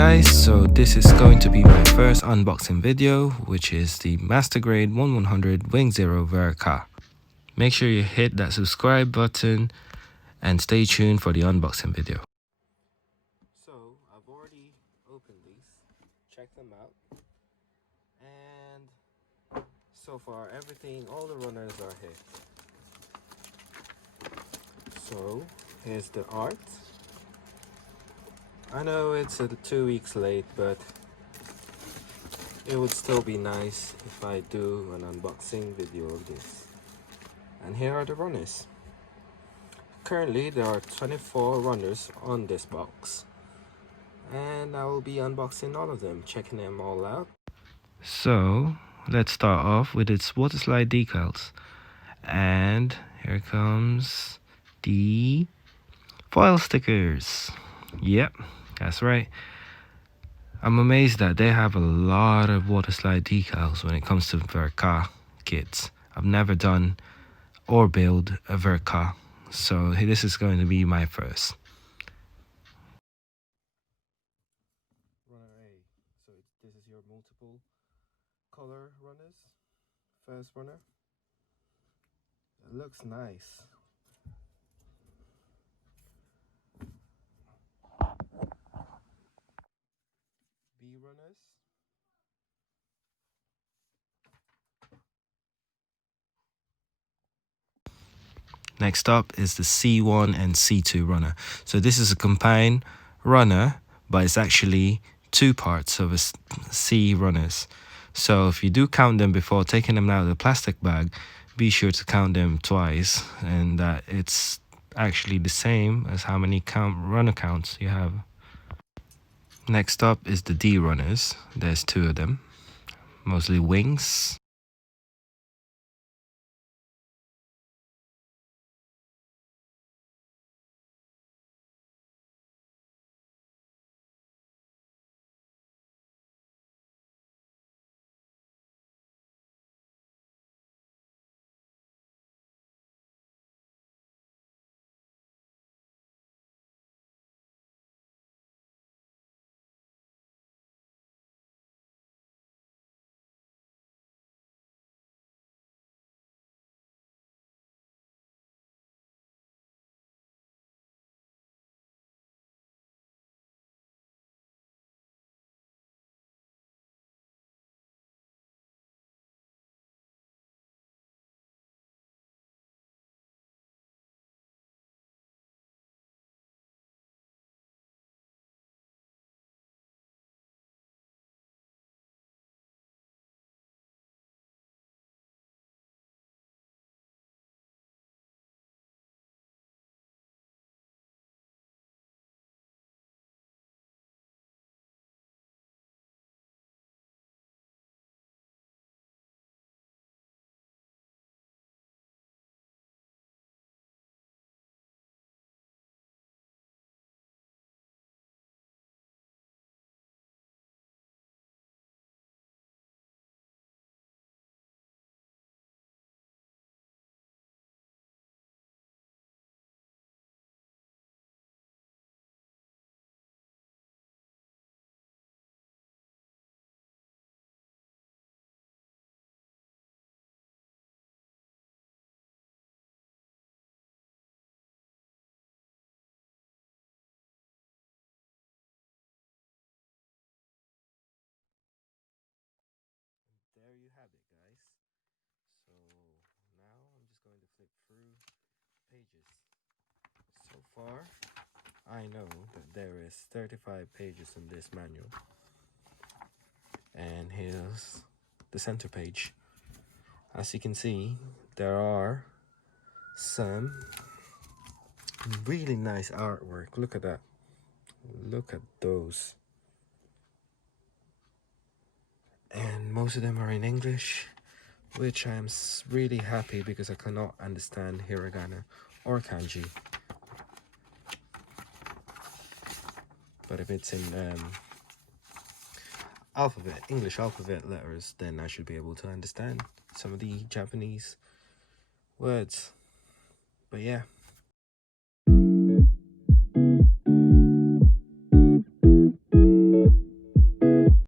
guys, so this is going to be my first unboxing video, which is the Master Grade 1100 Wing Zero Ver.Ka. Make sure you hit that subscribe button and stay tuned for the unboxing video. So I've already opened these, checked them out, and so far everything, all the runners are here. So here's the art. I know it's 2 weeks late, but it would still be nice if I do an unboxing video of this. And here are the runners. Currently there are 24 runners on this box, and I will be unboxing all of them, checking them all out. So let's start off with its water slide decals, and here comes the foil stickers. Yep, that's right. I'm amazed that they have a lot of water slide decals when it comes to Ver.Ka kits. I've never done or build a Ver.Ka, so this is going to be my first. Runner A. So this is your multiple color runners. First runner. It looks nice. B runners. Next up is the C1 and C2 runner. So this is a combined runner, but it's actually two parts of a C runners. So if you do count them before taking them out of the plastic bag, be sure to count them twice, and that it's actually the same as how many runner counts you have. Next up is the D runners. There's two of them, mostly wings. There you have it, guys. So now I'm just going to flip through pages. So far, I know that there is 35 pages in this manual. And here's the center page. As you can see, there are some really nice artwork. Look at that. Look at those. And most of them are in English, which I am really happy because I cannot understand hiragana or kanji. But if it's in English alphabet letters, then I should be able to understand some of the Japanese words. But yeah,